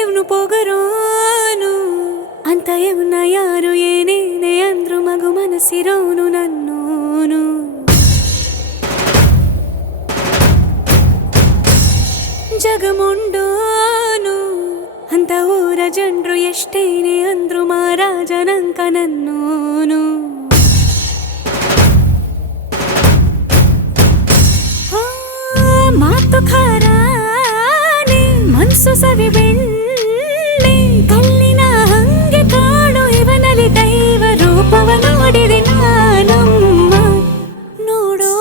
ಇವನು ಪೊಗರೋನು ಅಂತ ಇವನ ಯಾರು ಏನೇನೆ ಅಂದ್ರು ಮಗು ಮನಸ್ಸಿರೋನು ನನ್ನೋನು. ಜಗಮುಂಡೋನು ಅಂತ ಊರ ಜನರು ಎಷ್ಟೇನೆ ಅಂದ್ರು ಮಹಾರಾಜನಂಕ ನನ್ನೋನು. ಮಾತು ಖಾರಾನೆ ಮನ್ಸು ಸವಿ ಬೆಣ್ಣೆ ಕಲ್ಲಿನ ಹಂಗೆ ಕಾಣು ಇವನಲ್ಲಿ ದೈವ ರೂಪವ ನೋಡಿದೆ ನಾನಮ್ಮ. ನೋಡೋ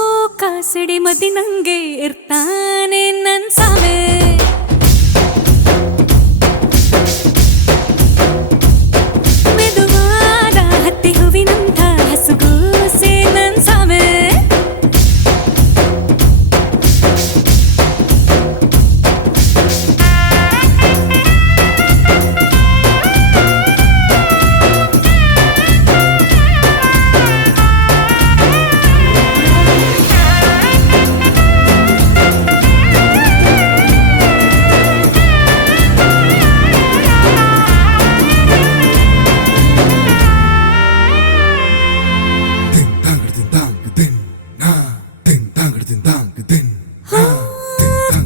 ಕಾಸಡಿ ಮದಿ ನಂಗೆ ಇರ್ತಾನೆ ನನ್ ಸಾಮೆ. ಮೆದುವಾದ ಹತ್ತಿ ಹೂವಿನಂಥ ಹಸುಗೂಸೆ ನನ್ ಸಾಮೆ.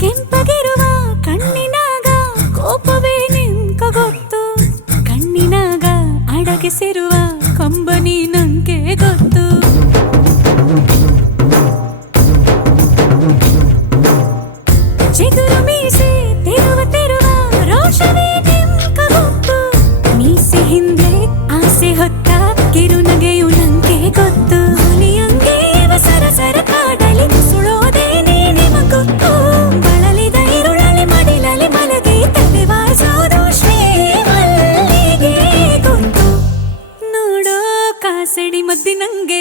ಕೆಂಪಗಿರುವ ಕಣ್ಣಿನಾಗ ಕೋಪವೇ ನಿಂಕ ಗೊತ್ತು, ಕಣ್ಣಿನಾಗ ಅಡಗಿಸಿರುವ ಕಂಬನಿ ನಂಗೆ ಗೊತ್ತು. ಚಿಗುರು ಮೀಸೆ ತಿರುವ ರೋಷವೇ ನಿಂಕ ಗೊತ್ತು, ಮೀಸೆ ಹಿಂದೆ ಆಸೆ ಹೊತ್ತ ಕಿರುನಗೆಯು ನಂಗೆ ಗೊತ್ತು. ಹುಲಿಯಂಗೆ ಸರಸರ ಕಾಡಲಿ ಸುಳೋದೇನೆ ನಿಮಗೊತ್ತು, ಬಳಲಿದ ಇರುಳಲಿ ಮಡಿಲಲಿ ಮಲಗಿ ತಲೆ ವಾರಿಸೋದು ಶ್ರೀಮಲ್ಲಿಗೆ ಗೊತ್ತು. ನೋಡೋ ಕಾಸಡಿ ಮದ್ದಿ ನಂಗೆ